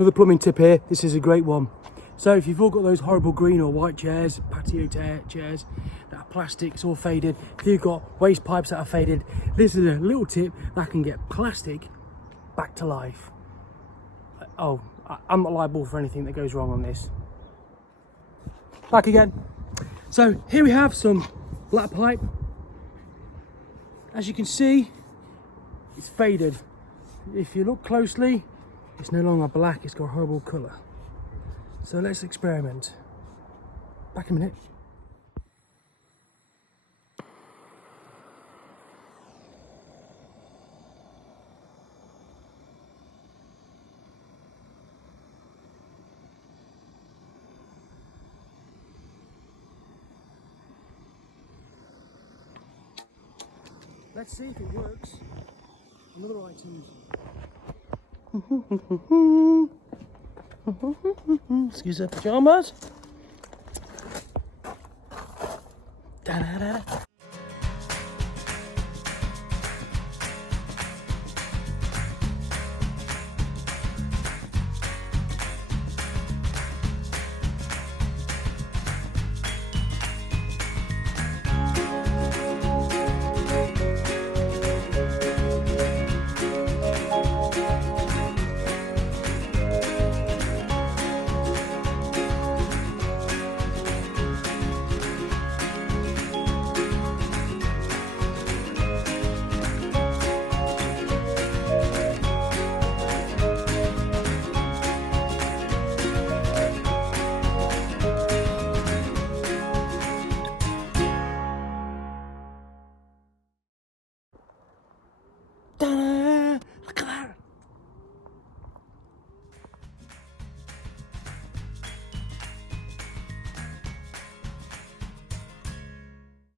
Another plumbing tip here, this is a great one. So if you've all got those horrible green or white chairs, patio chairs that are plastic, it's all faded, if you've got waste pipes that are faded, this is a little tip that can get plastic back to life. Oh, I'm not liable for anything that goes wrong on this. Back again. So here we have some black pipe. As you can see, it's faded. If you look closely, it's no longer black, it's got a horrible colour. So let's experiment. Back in a minute. Let's see if it works on other items. Excuse the pajamas. Da, da, da, da.